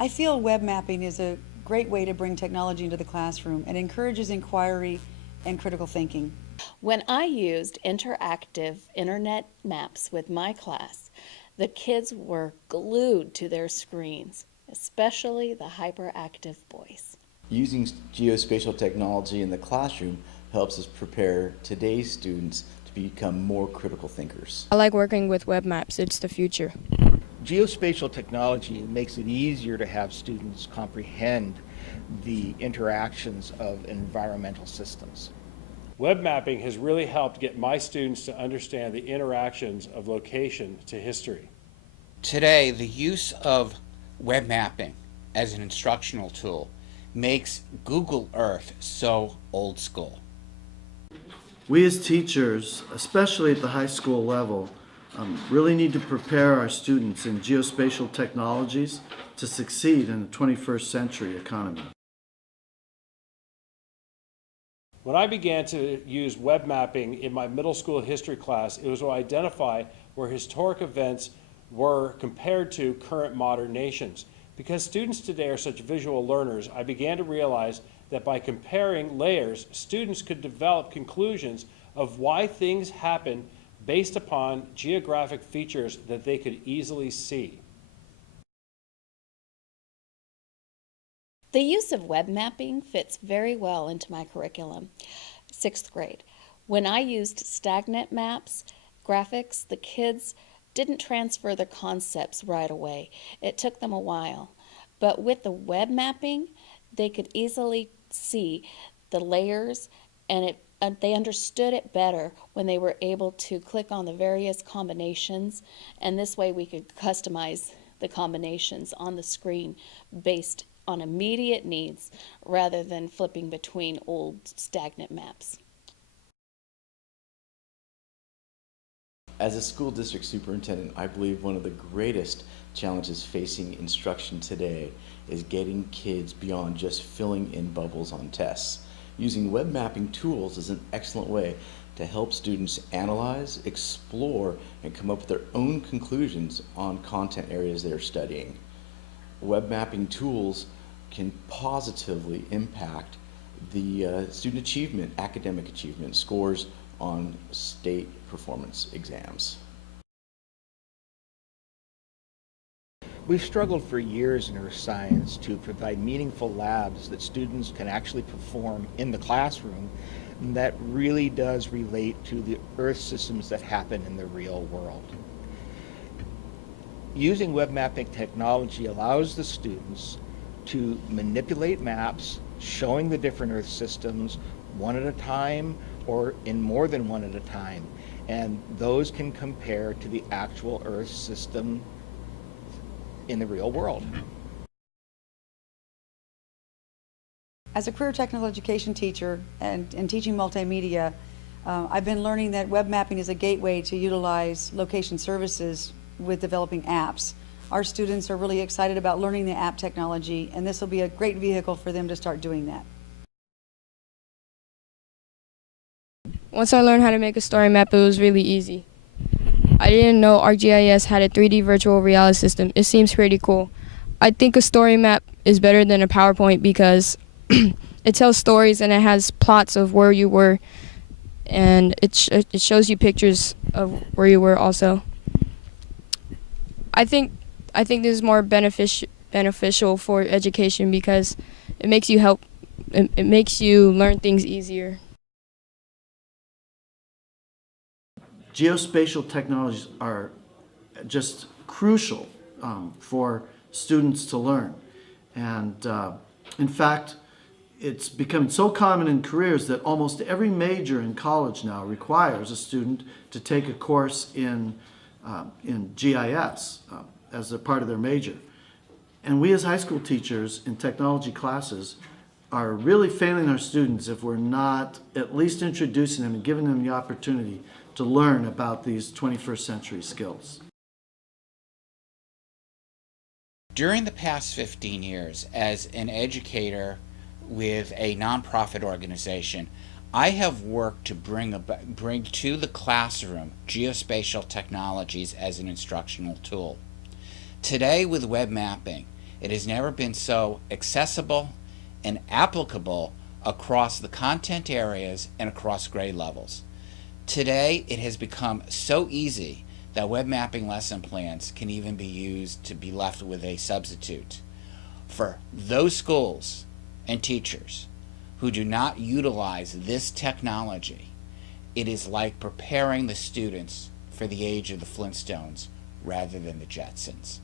I feel web mapping is a great way to bring technology into the classroom and encourages inquiry and critical thinking. When I used interactive internet maps with my class, the kids were glued to their screens, especially the hyperactive boys. Using geospatial technology in the classroom helps us prepare today's students to become more critical thinkers. I like working with web maps. It's the future. Geospatial technology makes it easier to have students comprehend the interactions of environmental systems. Web mapping has really helped get my students to understand the interactions of location to history. Today, the use of web mapping as an instructional tool makes Google Earth so old school. We as teachers, especially at the high school level, really need to prepare our students in geospatial technologies to succeed in the 21st century economy. When I began to use web mapping in my middle school history class, it was to identify where historic events were compared to current modern nations. Because students today are such visual learners, I began to realize that by comparing layers, students could develop conclusions of why things happen based upon geographic features that they could easily see. The use of web mapping fits very well into my curriculum. 6th grade. When I used stagnant maps, graphics, the kids didn't transfer the concepts right away. It took them a while. But with the web mapping, they could easily see the layers, and they understood it better when they were able to click on the various combinations, and this way we could customize the combinations on the screen based on immediate needs rather than flipping between old stagnant maps. As a school district superintendent, I believe one of the greatest challenges facing instruction today is getting kids beyond just filling in bubbles on tests. Using web mapping tools is an excellent way to help students analyze, explore, and come up with their own conclusions on content areas they're studying. Web mapping tools can positively impact the student achievement, academic achievement scores on state performance exams. We've struggled for years in earth science to provide meaningful labs that students can actually perform in the classroom that really does relate to the earth systems that happen in the real world. Using web mapping technology allows the students to manipulate maps showing the different earth systems one at a time or in more than one at a time, and those can compare to the actual earth system in the real world. As a career technical education teacher and teaching multimedia, I've been learning that web mapping is a gateway to utilize location services with developing apps. Our students are really excited about learning the app technology, and this will be a great vehicle for them to start doing that. Once I learned how to make a story map, it was really easy. I didn't know ArcGIS had a 3D virtual reality system. It seems pretty cool. I think a story map is better than a PowerPoint because it tells stories and it has plots of where you were, and it shows you pictures of where you were also. I think this is more beneficial for education because it makes you learn things easier. Geospatial technologies are just crucial for students to learn. And in fact, it's become so common in careers that almost every major in college now requires a student to take a course in GIS as a part of their major. And we as high school teachers in technology classes are really failing our students if we're not at least introducing them and giving them the opportunity to learn about these 21st century skills. During the past 15 years, as an educator with a nonprofit organization, I have worked to bring to the classroom geospatial technologies as an instructional tool. Today, with web mapping, It has never been so accessible and applicable across the content areas and across grade levels. Today, it has become so easy that web mapping lesson plans can even be used to be left with a substitute. For those schools and teachers who do not utilize this technology, it is like preparing the students for the age of the Flintstones rather than the Jetsons.